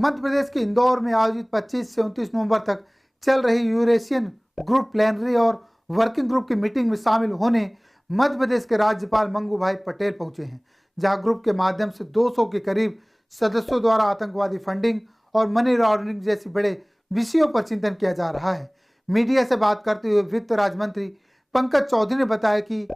मध्य प्रदेश के इंदौर में आयोजित 25 से 29 नवंबर तक चल रही यूरेशियन ग्रुप प्लेनरी और वर्किंग ग्रुप की मीटिंग में शामिल होने मध्य प्रदेश के राज्यपाल मंगू भाई पटेल पहुंचे हैं, जहां ग्रुप के माध्यम से 200 के करीब सदस्यों द्वारा आतंकवादी फंडिंग और मनी लॉन्ड्रिंग जैसे बड़े विषयों पर चिंतन किया जा रहा है। मीडिया से बात करते हुए वित्त राज्य मंत्री पंकज चौधरी ने बताया कि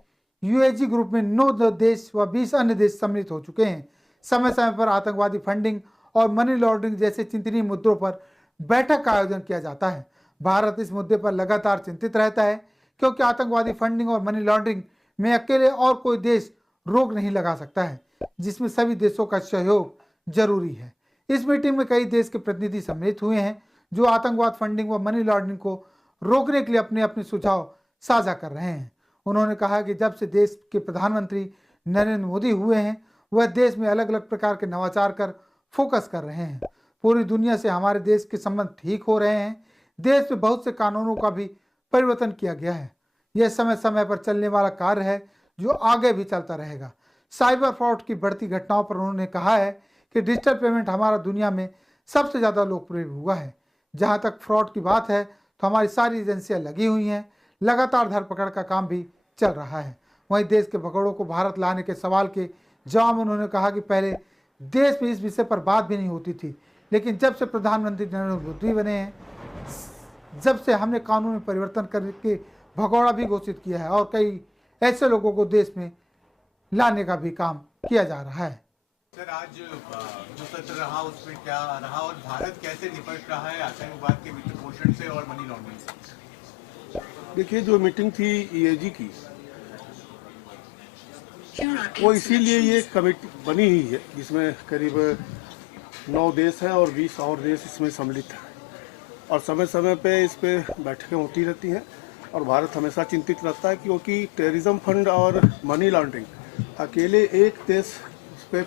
यूएजी ग्रुप में 9 देश व 20 अन्य देश सम्मिलित हो चुके हैं। समय समय पर आतंकवादी फंडिंग और मनी लॉन्ड्रिंग जैसे चिंतनीय मुद्दों पर बैठक का आयोजन किया जाता है। भारत इस मुद्दे पर लगातार चिंतित रहता है, क्योंकि आतंकवादी फंडिंग और मनी लॉन्ड्रिंग में अकेले और कोई देश रोक नहीं लगा सकता है, जिसमें सभी देशों का सहयोग जरूरी है। इस मीटिंग में कई देश के प्रतिनिधि सम्मिलित हुए हैं, जो आतंकवाद फंडिंग व मनी लॉन्ड्रिंग को रोकने के लिए अपने अपने सुझाव साझा कर रहे हैं। उन्होंने कहा कि जब से देश के प्रधानमंत्री नरेंद्र मोदी हुए हैं, वह देश में अलग अलग प्रकार के नवाचार कर फोकस कर रहे हैं। पूरी दुनिया से हमारे देश के संबंध ठीक हो रहे हैं। देश में बहुत से कानूनों का भी परिवर्तन किया गया है। यह समय समय पर चलने वाला कार्य है, जो आगे भी चलता रहेगा। साइबर फ्रॉड की बढ़ती घटनाओं पर उन्होंने कहा है कि डिजिटल पेमेंट हमारा दुनिया में सबसे ज़्यादा लोकप्रिय हुआ है। जहां तक फ्रॉड की बात है, तो हमारी सारी एजेंसियां लगी हुई हैं। लगातार धरपकड़ का काम भी चल रहा है। वहीं देश के भगोड़ों को भारत लाने के सवाल के जवाब में उन्होंने कहा कि पहले देश में इस विषय पर बात भी नहीं होती थी, लेकिन जब से प्रधानमंत्री नरेंद्र मोदी बने हैं, जब से हमने कानून में परिवर्तन करके भगोड़ा भी घोषित किया है और कई ऐसे लोगों को देश में लाने का भी काम किया जा रहा है। सर, आज जो सत्र रहा उसमें क्या रहा और भारत कैसे निपट रहा है आतंकवाद के वित्त पोषण से और मनी लॉन्ड्रिंग से? देखिए, जो मीटिंग थी ईएजी की, वो इसीलिए ये कमेटी बनी हुई है जिसमें करीब 9 देश हैं और 20 और देश इसमें सम्मिलित हैं, और समय समय पे इस पे बैठकें होती रहती हैं। और भारत हमेशा चिंतित रहता है, क्योंकि टेररिज्म फंड और मनी लॉन्ड्रिंग अकेले एक देश इस पर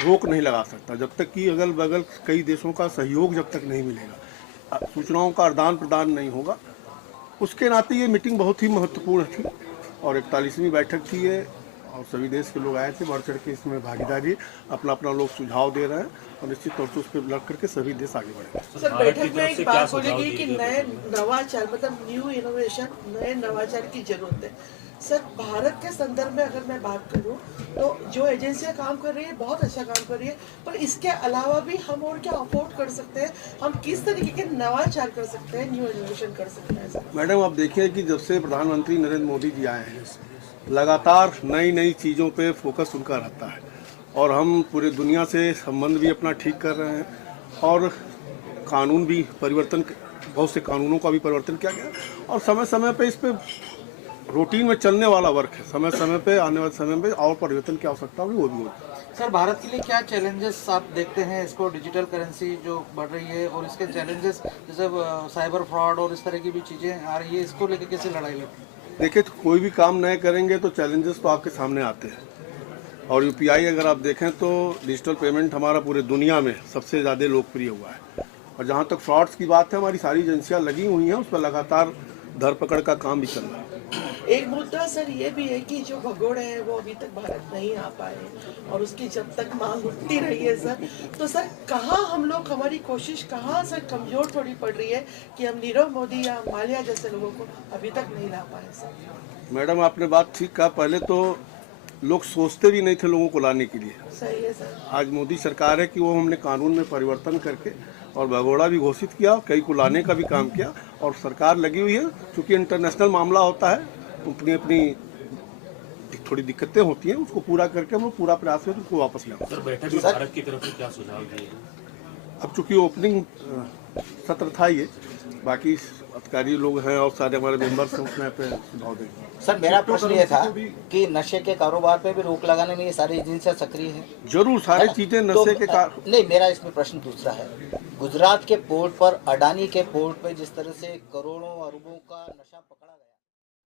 रोक नहीं लगा सकता, जब तक कि अगल बगल कई देशों का सहयोग जब तक नहीं मिलेगा, सूचनाओं का आदान प्रदान नहीं होगा। उसके नाते ये मीटिंग बहुत ही महत्वपूर्ण थी और 41वीं बैठक थी ये, और सभी देश के लोग आए थे, बढ़ चढ़ के इसमें भागीदारी अपना अपना लोग सुझाव दे रहे हैं और निश्चित तौर से उस पर लग करके सभी देश आगे बढ़ेंगे। सर, बैठक में एक बात बोलेगी कि नए नवाचार, मतलब न्यू इनोवेशन, नए नवाचार की जरूरत है। सर, भारत के संदर्भ में अगर मैं बात करूं तो जो एजेंसियां काम कर रही है बहुत अच्छा काम कर रही है, पर इसके अलावा भी हम और क्या अफोर्ड कर सकते हैं? हम किस तरीके के नवाचार कर सकते हैं, न्यू इनोवेशन कर सकते हैं? सर मैडम, आप देखिए कि जब से प्रधानमंत्री नरेंद्र मोदी जी आए हैं, लगातार नई नई चीज़ों पे फोकस उनका रहता है और हम पूरे दुनिया से संबंध भी अपना ठीक कर रहे हैं और कानून भी परिवर्तन, बहुत से कानूनों का भी परिवर्तन किया गया और समय समय पे इस पे रूटीन में चलने वाला वर्क है। समय समय पे आने वाले समय में और परिवर्तन की आवश्यकता होगी, वो भी होगी। सर, भारत के लिए क्या चैलेंजेस आप देखते हैं? इसको डिजिटल करेंसी जो बढ़ रही है और इसके चैलेंजेस जैसे साइबर फ्रॉड और इस तरह की भी चीज़ें आ रही है, इसको लेकर कैसे लड़ाई लड़ती है? देखिए, तो कोई भी काम नए करेंगे तो चैलेंजेस तो आपके सामने आते हैं और यूपीआई अगर आप देखें तो डिजिटल पेमेंट हमारा पूरे दुनिया में सबसे ज़्यादा लोकप्रिय हुआ है। और जहाँ तक फ्रॉड्स की बात है, हमारी सारी एजेंसियाँ लगी हुई हैं, उस पर लगातार धरपकड़ का काम भी चल रहा है। एक मुद्दा सर ये भी है कि जो भगोड़े हैं वो अभी तक भारत नहीं आ पाए और उसकी जब तक मांग उठती रही है सर, तो सर कहाँ हम लोग, हमारी कोशिश कहाँ सर कमजोर थोड़ी पड़ रही है कि हम नीरव मोदी या माल्या जैसे लोगों को अभी तक नहीं ला पाए? सर मैडम, आपने बात ठीक कहा। पहले तो लोग सोचते भी नहीं थे लोगों को लाने के लिए। सही है सर। आज मोदी सरकार है कि वो हमने कानून में परिवर्तन करके और भगोड़ा भी घोषित किया, कई को लाने का भी काम किया और सरकार लगी हुई है। क्योंकि इंटरनेशनल मामला होता है, अपनी अपनी थोड़ी दिक्कतें होती हैं, उसको पूरा करके हम लोग पूरा प्रयास है उनको वापस ले। सर, बैठक में भारत की तरफ से क्या सुझाव दिए? अब चूंकि ओपनिंग सत्र था ये, बाकी अधिकारी लोग हैं और सारे हमारे मेंबर्स हैं, उसमें पे सुझाव देंगे। सर, मेरा प्रश्न ये था कि नशे के कारोबार पे भी रोक लगाने में ये सारी एजेंसियां सक्रिय हैं। जरूर, सारी चीजें नशे के नहीं, मेरा इसमें प्रश्न दूसरा है। गुजरात के पोर्ट पर, अडानी के पोर्ट पे जिस तरह से करोड़ों अरबों का नशा पकड़ा